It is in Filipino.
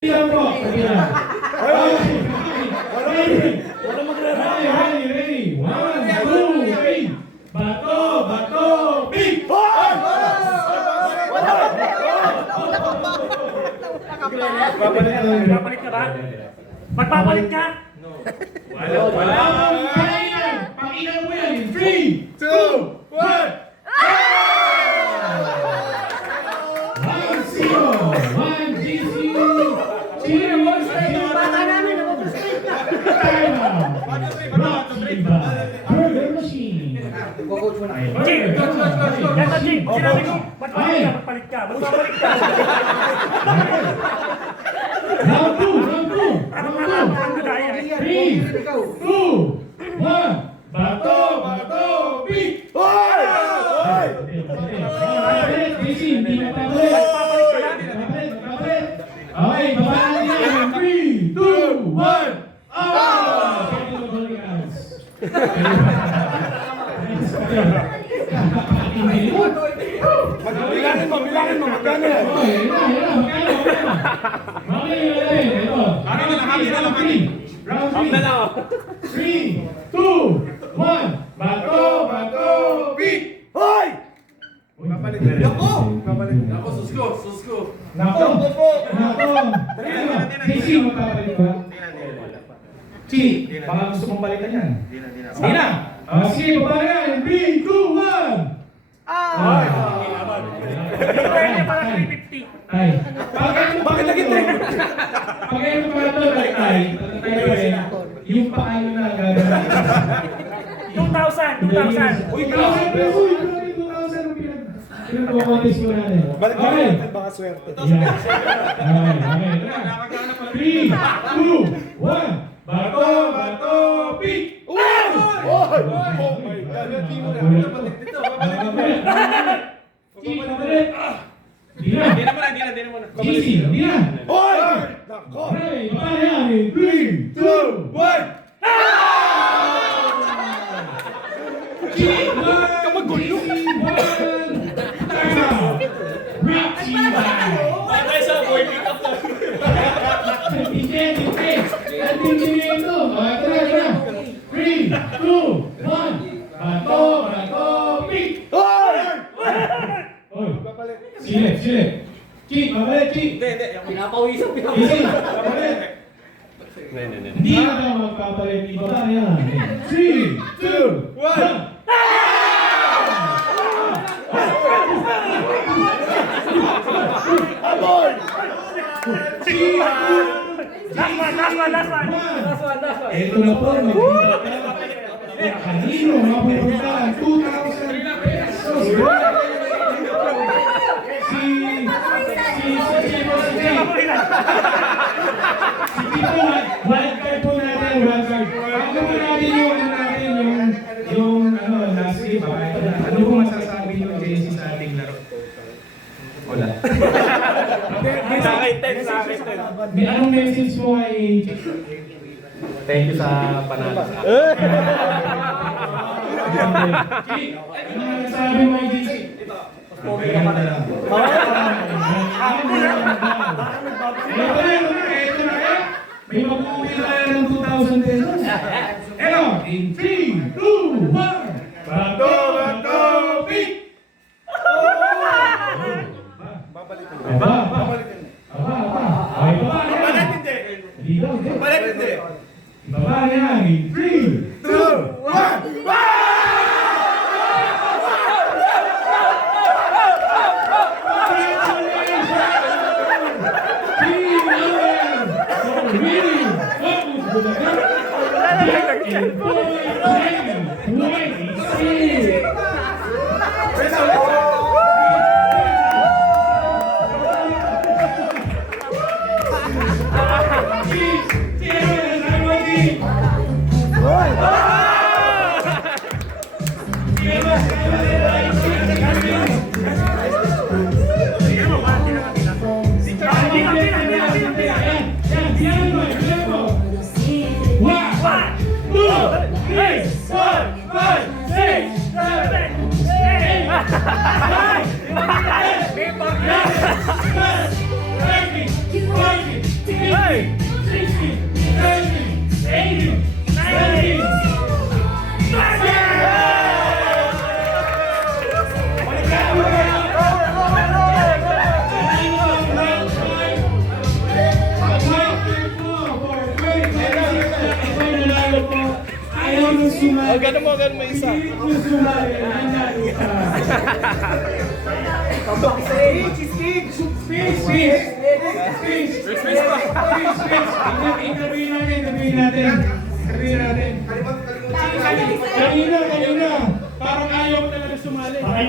Ilan po? Wala maglaro. Ready. 1, 2, 3. Bato, big! Magpapalit ka ba? Magpapalit ka? Wala. Pakinggan mo yan. 3, 2, 1. 1-0. Bata namin, napapastraight na. Burger machine. Jing! Yan na, Jing! Sinabi ko, magpapalit ka. Round 2. 3, 2, 1. Bato, big! Casey, hindi na pabalik. Magpapalit ka lang. Okay, babaan niya. 3, 2, 1. Bilangin mo, magkano yan? Round 3, 2, 1. Bato, big! Hoy! Nako! Casey, magpapalit ba? Chi, baka gusto mong balikan yan. Sige na! Sige, babaan yan. 3, 2, 1. Pwede pala 350. Tay. Bakit lagi tay? Pag ayaw mo pala ito, balik tay. Yung paano na gagawin. 2,000. Uy, 2,000 peso! Uy, 2,000 ang pinag-contest ko natin. Okay. Baka swerte. Okay. 3, 2, 1. Bato, pick! Oh my God! Chi, kabalik! Di na. Easy, di na. Hoy! Nako! Okay, babaan yan. 3, 2, 1. Silip. Chi, babalik, Chi. Pinapawisan. Easy, babalik. Hindi na daw magpapalit. Ibaba na yan. 3, 2, 1. Last one. Ito na po, kanino mapupunta ang 2,000 pesos? Si Chico, wildcard po natin, wildcard. Ako po natin yung last game. Ano po masasabi nyo, JC, sa ating laro? Wala. Sa akin 10. May anong message mo kay Chico? Thank you sa panalo sa akin. Ano sabi mo kay JC? Ito na eh. May mag-uwi na kaya ng 2,000 pesos. Eto, in 3, 2, 1. Bato, pick! Aba. Ay, baba yan. Hindi daw, hindi. Baba yan, in 3, 2, 1. Hey! sumali. Ganun mo isa. Pilit nyo sumali. Nanalo ka. Interview natin. Kanina. Parang ayaw mo talaga sumali. Okay,